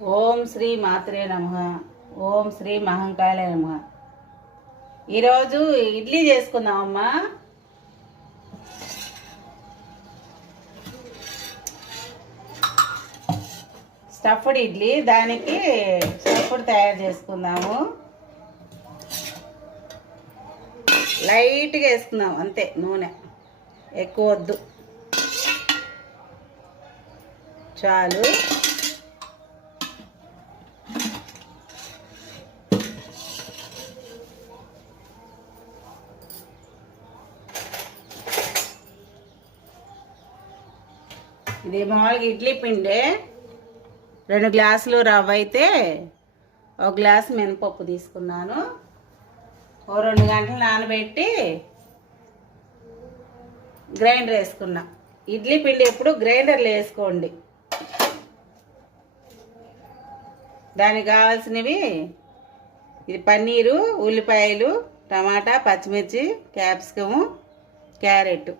ఓం శ్రీ మాత్రే నమ. ఓం శ్రీ మహంకాళ నమ. ఈరోజు ఇడ్లీ చేసుకుందామమ్మా. స్టఫ్డ్ ఇడ్లీ దానికి స్టఫ్డ్ తయారు చేసుకుందాము. లైట్గా వేసుకుందాం అంతే నూనె. ఎక్కువ వద్దు. చాలు. ఇది మామూలుగా ఇడ్లీ పిండే. రెండు గ్లాసులు రవ్వ అయితే ఒక గ్లాస్ మినపప్పు తీసుకున్నాను. ఓ రెండు గంటలు నానబెట్టి గ్రైండర్ వేసుకున్నా. ఇడ్లీ పిండి ఎప్పుడు గ్రైండర్లో వేసుకోండి. దానికి కావాల్సినవి ఇది పన్నీరు ఉల్లిపాయలు టమాటా పచ్చిమిర్చి క్యాప్సికము క్యారెట్.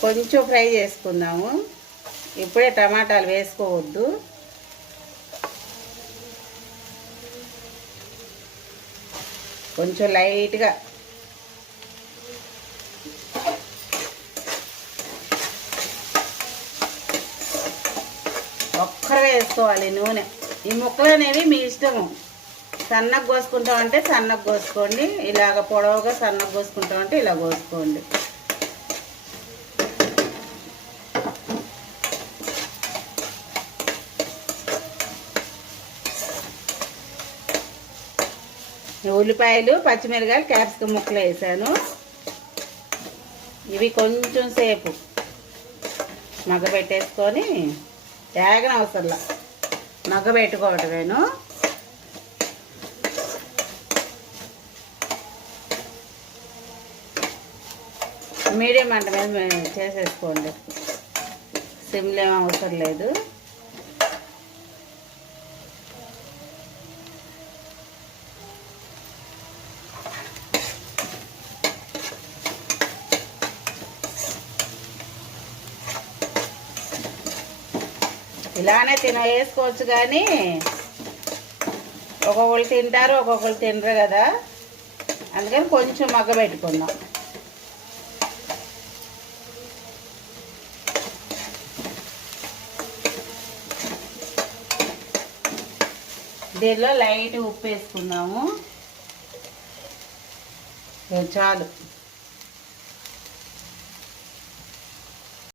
కొంచెం ఫ్రై చేసుకుందాము. ఇప్పుడే టమాటాలు వేసుకోవద్దు. కొంచెం లైట్గా. ఒక్కరు వేసుకోవాలి నూనె. ఈ ముక్కలు అనేవి మీ ఇష్టము. సన్నగా కోసుకుంటాం అంటే సన్నగా కోసుకోండి. ఇలాగ పొడవుగా సన్నగా కోసుకుంటాం అంటే ఇలా కోసుకోండి. ఉల్లిపాయలు పచ్చిమిరకాయలు క్యాప్సికం ముక్కలు వేసాను. ఇవి కొంచెం సేపు మగ్గబెట్టేసుకొని తేగన అవసరంలా మగ్గబెట్టుకోవటమేను. మీడియం మంట మీద చేసేసుకోండి. సిమ్లేం అవసరం లేదు. ఇలానే తిన వేసుకోవచ్చు కానీ ఒక్కొక్కరు తింటారు ఒక్కొక్కరు తినరు కదా. అందుకని కొంచెం మగ్గ పెట్టుకుందాం. దీనిలో లైట్ ఉప్పు వేసుకుందాము. చాలు.